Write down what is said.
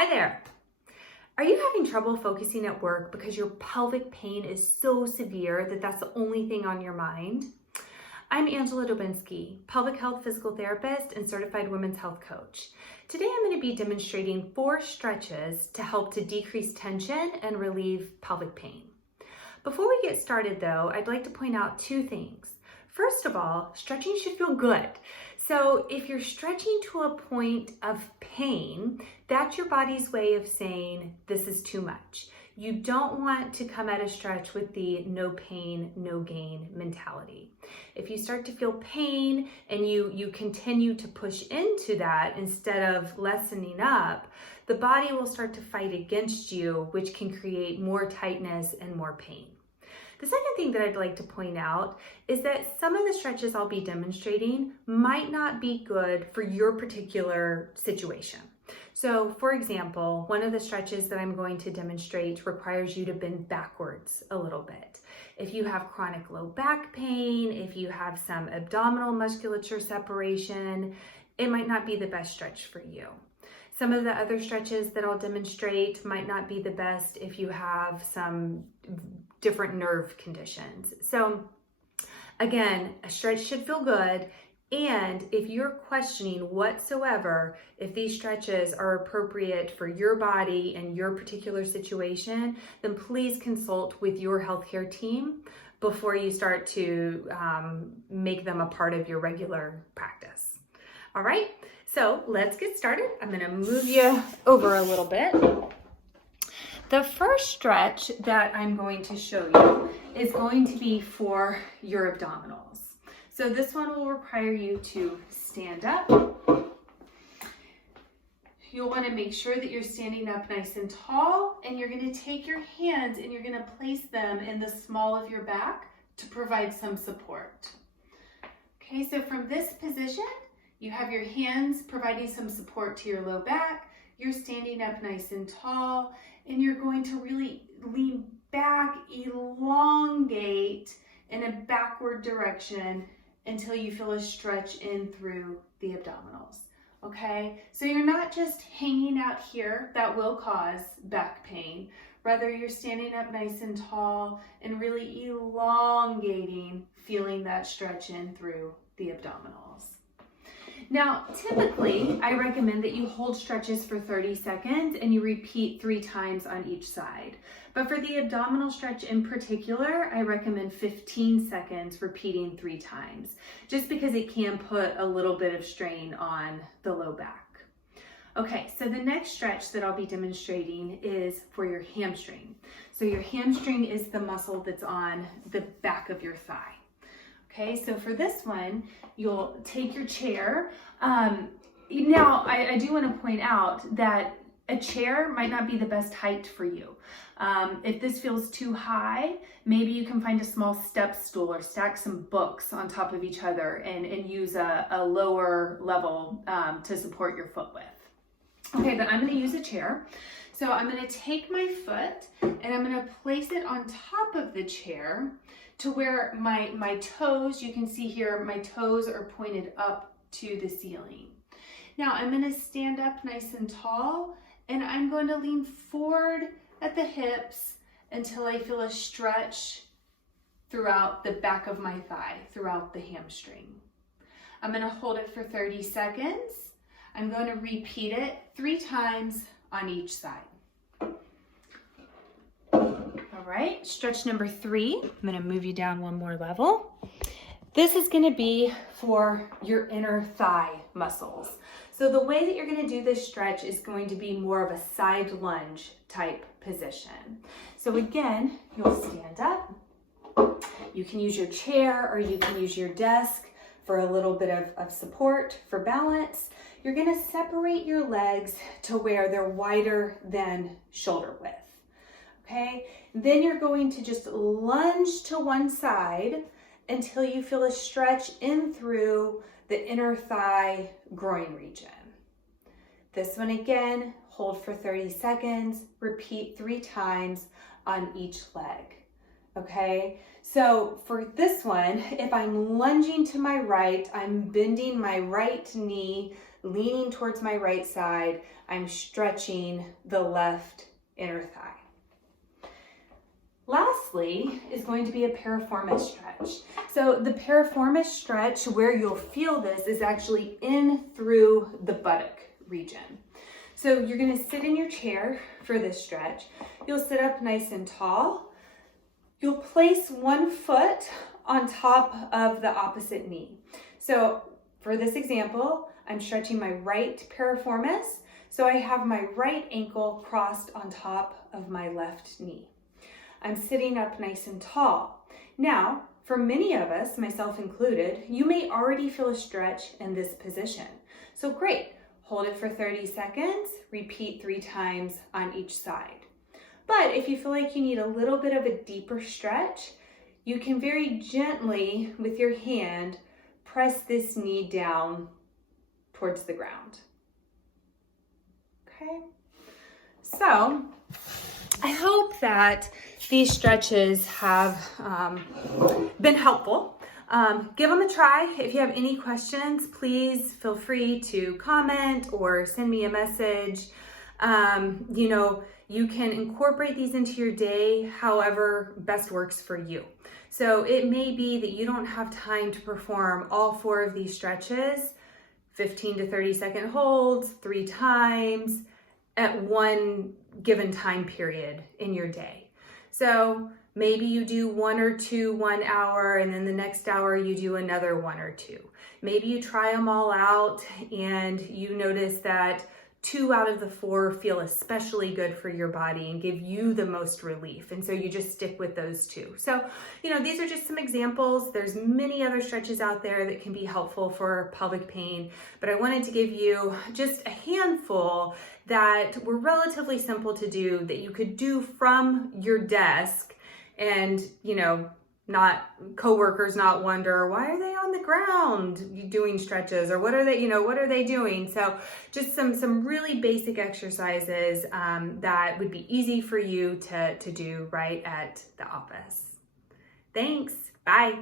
Hi there. Are you having trouble focusing at work because your pelvic pain is so severe that that's the only thing on your mind? I'm AngelaDobinsky, pelvic health physical therapist and certified women's health coach. Today I'm going to be demonstrating 4 stretches to help to decrease tension and relieve pelvic pain. Before we get started though, I'd like to point out 2 things. First of all, stretching should feel good. So if you're stretching to a point of pain, that's your body's way of saying this is too much. You don't want to come at a stretch with the no pain, no gain mentality. If you start to feel pain and you continue to push into that instead of lessening up, the body will start to fight against you, which can create more tightness and more pain. The second thing that I'd like to point out is that some of the stretches I'll be demonstrating might not be good for your particular situation. So for example, one of the stretches that I'm going to demonstrate requires you to bend backwards a little bit. If you have chronic low back pain, if you have some abdominal musculature separation, it might not be the best stretch for you. Some of the other stretches that I'll demonstrate might not be the best if you have some different nerve conditions. So again, a stretch should feel good. And if you're questioning whatsoever if these stretches are appropriate for your body and your particular situation, then please consult with your healthcare team before you start to make them a part of your regular practice. All right, so let's get started. I'm gonna move you over a little bit. The first stretch that I'm going to show you is going to be for your abdominals. So this one will require you to stand up. You'll want to make sure that you're standing up nice and tall, and you're going to take your hands and you're going to place them in the small of your back to provide some support. Okay, so from this position, you have your hands providing some support to your low back. You're standing up nice and tall, and you're going to really lean back, elongate in a backward direction until you feel a stretch in through the abdominals. Okay, so you're not just hanging out here. That will cause back pain. Rather, you're standing up nice and tall and really elongating, feeling that stretch in through the abdominals. Now, typically, I recommend that you hold stretches for 30 seconds and you repeat 3 times on each side. But for the abdominal stretch in particular, I recommend 15 seconds repeating 3 times, just because it can put a little bit of strain on the low back. Okay, so the next stretch that I'll be demonstrating is for your hamstring. So your hamstring is the muscle that's on the back of your thigh. Okay, so for this one, you'll take your chair. Now, I do want to point out that a chair might not be the best height for you. If this feels too high, maybe you can find a small step stool or stack some books on top of each other and use a lower level to support your foot with. Okay, but I'm going to use a chair. So I'm going to take my foot and I'm going to place it on top of the chair to where my toes, you can see here, my toes are pointed up to the ceiling. Now I'm going to stand up nice and tall, and I'm going to lean forward at the hips until I feel a stretch throughout the back of my thigh, throughout the hamstring. I'm going to hold it for 30 seconds. I'm going to repeat it 3 times on each side. All right, stretch number 3. I'm going to move you down one more level. This is going to be for your inner thigh muscles. So the way that you're going to do this stretch is going to be more of a side lunge type position. So again, you'll stand up. You can use your chair or you can use your desk for a little bit of support for balance. You're going to separate your legs to where they're wider than shoulder width. Okay, then you're going to just lunge to one side until you feel a stretch in through the inner thigh groin region. This one again, hold for 30 seconds, repeat 3 times on each leg. Okay, so for this one, if I'm lunging to my right, I'm bending my right knee leaning towards my right side, I'm stretching the left inner thigh. Lastly is going to be a piriformis stretch. So the piriformis stretch, where you'll feel this, is actually in through the buttock region. So you're going to sit in your chair for this stretch. You'll sit up nice and tall. You'll place one foot on top of the opposite knee. So for this example, I'm stretching my right piriformis. So I have my right ankle crossed on top of my left knee. I'm sitting up nice and tall. Now, for many of us, myself included, you may already feel a stretch in this position. So great, hold it for 30 seconds, repeat 3 times on each side. But if you feel like you need a little bit of a deeper stretch, you can very gently, with your hand, press this knee down towards the ground. Okay? So, I hope that these stretches have been helpful. Give them a try. If you have any questions, please feel free to comment or send me a message. You can incorporate these into your day however best works for you. So it may be that you don't have time to perform all 4 of these stretches, 15 to 30 second holds, 3 times at one given time period in your day. So maybe you do 1 or 2 1 hour, and then the next hour you do another 1 or 2. Maybe you try them all out and you notice that 2 out of the 4 feel especially good for your body and give you the most relief. And so you just stick with those 2. So, these are just some examples. There's many other stretches out there that can be helpful for pelvic pain, but I wanted to give you just a handful that were relatively simple to do, that you could do from your desk and, not coworkers not wonder, why are they on the ground doing stretches, or what are they doing? So just some really basic exercises that would be easy for you to do right at the office. Thanks. Bye.